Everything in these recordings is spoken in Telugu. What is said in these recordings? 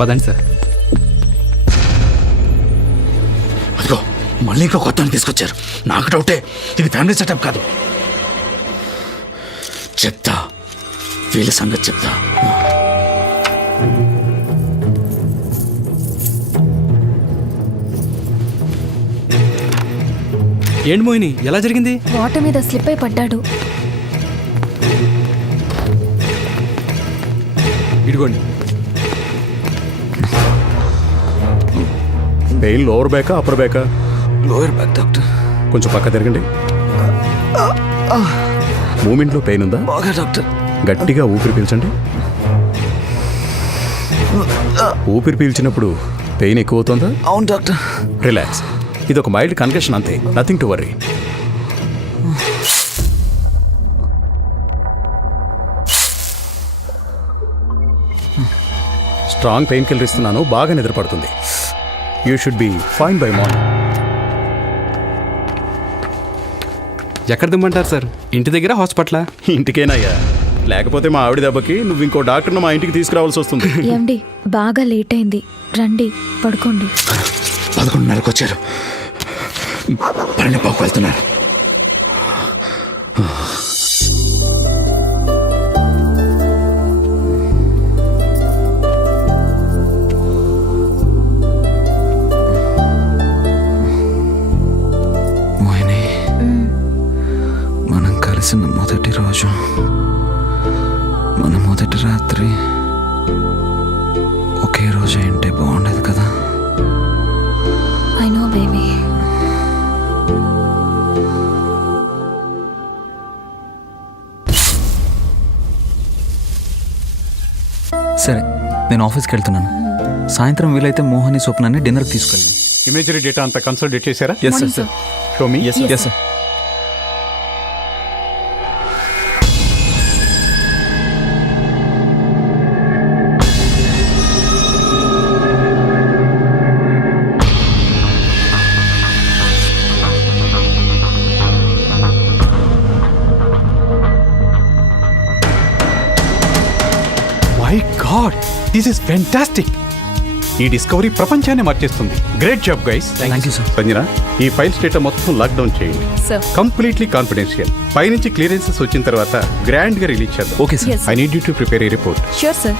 పదండి సార్. అదిగో మళ్ళీ ఇంకో కొత్తని తీసుకొచ్చారు. నాకు డౌటే ఇది ఫ్యామిలీ సెటప్ కాదు. చెప్తా, వీళ్ళ సంగతి చెప్తా. ఏంటి మోహిని, ఎలా జరిగింది? వాటర్ మీద స్లిప్ అయి పడ్డాడు. ఇదిగోండి. పెయిన్ లోవర్ బ్యాకా అప్పర్ బ్యాకా? Lower back doctor. కొంచెం పక్క తిరగండి. మూమెంట్లో పెయిన్ ఉందా? బాగా డాక్టర్. గట్టిగా ఊపిరి పీల్చండి. ఊపిరి పీల్చినప్పుడు పెయిన్ ఎక్కువ అవుతుందా? అవును డాక్టర్. రిలాక్స్. ఇది ఒక మైల్డ్ కన్కషన్ అంతే, nothing to worry. Strong pain killer ఇస్తున్నాను, బాగా నిద్రపడుతుంది. You should be fine by morning. ఎక్కడ దిమ్మంటారు సార్? ఇంటి దగ్గర, హాస్పిటలా? ఇంటికేనయ్యా, లేకపోతే మా ఆవిడ దెబ్బకి నువ్వు ఇంకో డాక్టర్ను మా ఇంటికి తీసుకురావాల్సి వస్తుంది. ఏమండి, బాగా లేట్ అయింది, రండి పడుకోండి. 11:30కి వచ్చారు. పన్నెండుపాకు వెళ్తున్నారు. మోహిని, మనం కలిసిన మొదటి రోజు, మన మొదటి రాత్రి ఒకే రోజు ఏంటే బాగుండేది కదా. I know baby. సరే, నేను ఆఫీస్కి వెళ్తున్నాను. సాయంత్రం వీలైతే మోహని స్వప్నాన్ని డిన్నర్కి తీసుకెళ్దాం. ఇమేజరీ డేటా అంతా కన్సల్టేట్ చేశారా? Yes sir. Sir show me. Yes sir. My God, this is fantastic. ఈ డిస్కవరీ ప్రపంచాన్ని మార్చేస్తుంది. Great job guys. Thank you sir. Sanjana, ఈ ఫైల్స్ డేటా మొత్తం లాక్డౌన్ చేయండి. Completely confidential. పైనుంచి క్లియరెన్సెస్ వచ్చిన తర్వాత గ్రాండ్ గా రిలీజ్ చేద్దాం. Okay sir. I need you to prepare a report. Sure sir.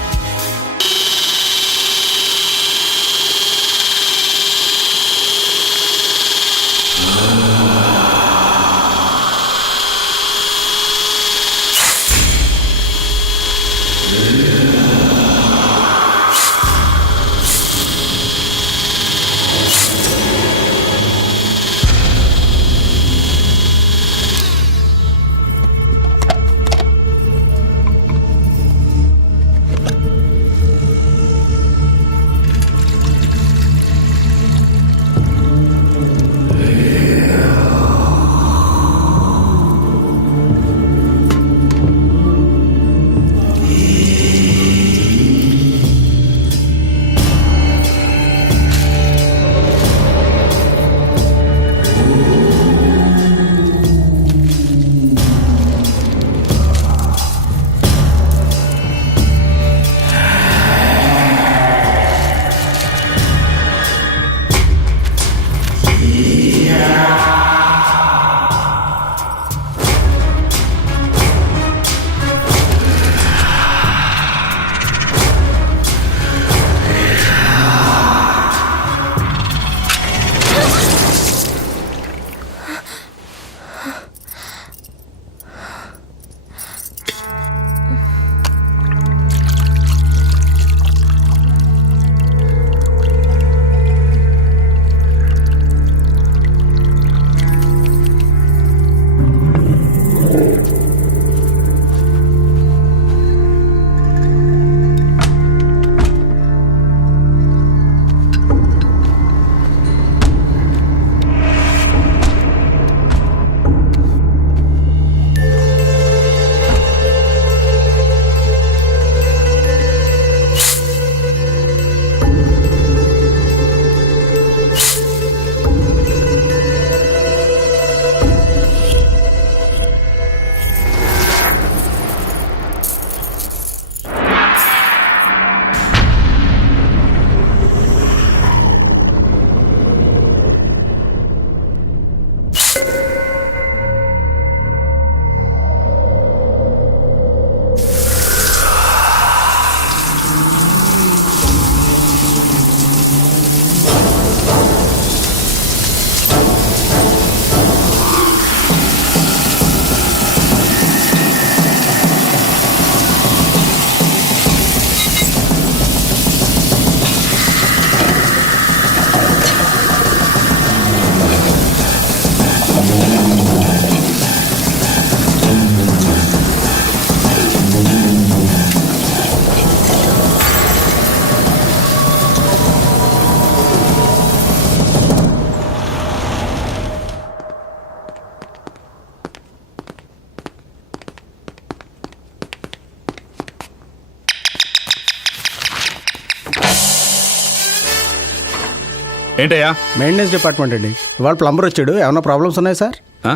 ఏంటయ్యా? మెయింటెనెన్స్ డిపార్ట్మెంట్ అండి. ఇవాళ ప్లంబర్ వచ్చాడు, ఏమైనా ప్రాబ్లమ్స్ ఉన్నాయి సార్? ఆ?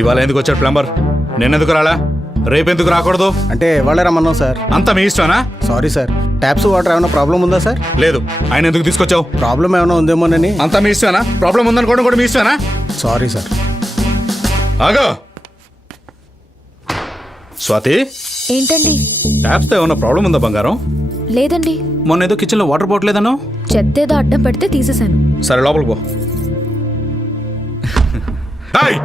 ఇవాళ ఎందుకు వచ్చాడు ప్లంబర్? నిన్నెందుకు రాలా? రేపెందుకు రాకూడదు? అంటే ఇవాళే రమ్మన్నాం సార్. అంతా మీ ఇష్టమేనా? సారీ సార్, ట్యాప్స్ వాటర్ ఏమైనా ప్రాబ్లం ఉందా సార్? లేదు. ఆయన ఎందుకు తీసుకొచ్చావు? ప్రాబ్లం ఏమైనా ఉందేమోనని. అంతా మీ ఇష్టమేనా? ప్రాబ్లం ఉందనుకోవడం కూడా మీ ఇష్టమేనా? Sorry sir. ఆగో స్వాతి, ఏంటండి? ట్యాప్స్తో ఏమైనా ప్రాబ్లం ఉందా బంగారం? లేదండి, మొన్న ఏదో కిచెన్లో వాటర్ పోవట్లేదన్నో. చెత్త ఏదో అడ్డం పెడితే తీసేశాను. సరే లోపలికి పో. ఏయ్!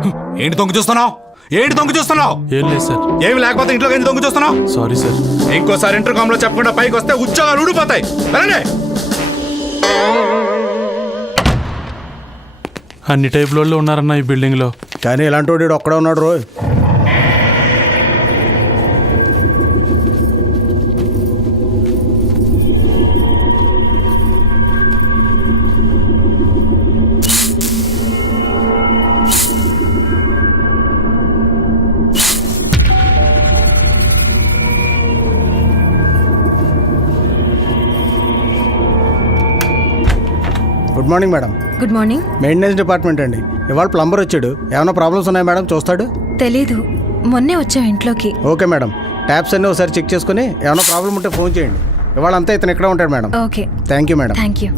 ఏంటి దొంగ చూస్తున్నావు? ఏంటి దొంగ చూస్తున్నావు? ఏం లేదు సార్. ఏమి లేకపోతే ఇంట్లోకి ఏంటి దొంగ చూస్తున్నావు? Sorry sir. ఇంకోసారి ఇంటర్కామ్ లో చెప్పకుండా పైకి వస్తే ఉద్యోగాలు ఊడిపోతాయి. వెళ్ళండి. అన్ని టైప్ లో ఉన్నారన్న ఈ బిల్డింగ్ లో. కానీ ఇలాంటి వాడు ఒక్కడే ఉన్నాడు రోయ్. Good morning madam. Good morning. Maintenance department అండి. ఇవాళ ప్లంబర్ వచ్చాడు, ఏమైనా ప్రాబ్లమ్స్ ఉన్నాయి మేడం? చూస్తాడు. తెలీదు, మొన్నే వచ్చాం ఇంట్లోకి. ఓకే మేడం, ట్యాప్స్ అన్నీ ఒకసారి చెక్ చేసుకుని ఏమైనా ప్రాబ్లం ఉంటే ఫోన్ చేయండి. ఇవాళ అంతా ఇతను ఇక్కడే ఉంటాడు madam. Okay, thank you madam. Thank you.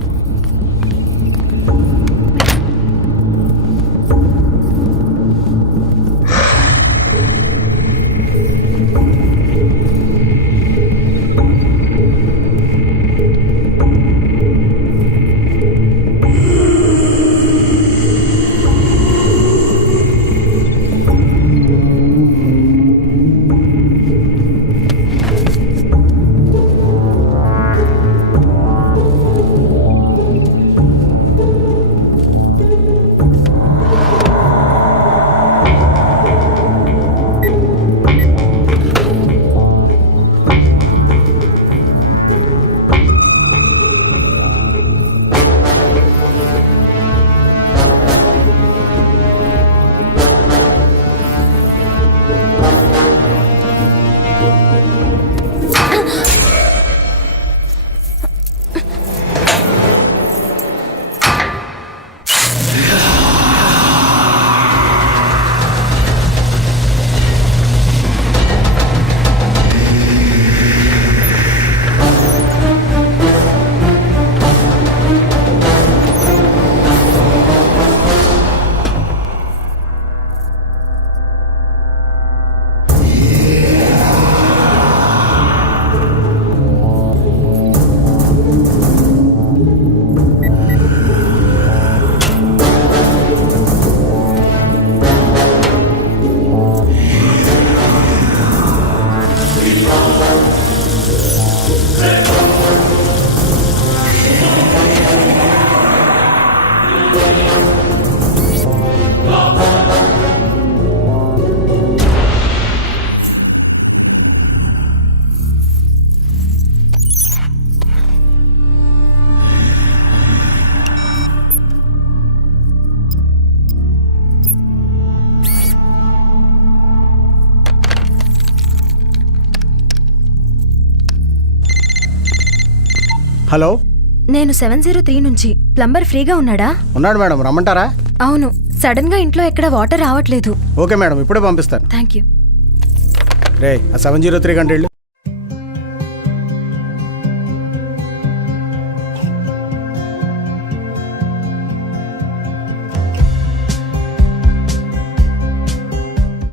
Hello, నేను 703 నుంచి. ప్లంబర్ ఫ్రీగా ఉన్నాడా? ఉన్నాడు మేడం, రమ్మంటారా? అవును, సడన్ గా ఇంట్లో ఎక్కడ వాటర్ రావట్లేదు. ఓకే మేడం, ఇప్పుడే పంపిస్తాను. Thank you. రే, ఆ 703 గంట వెళ్ళు.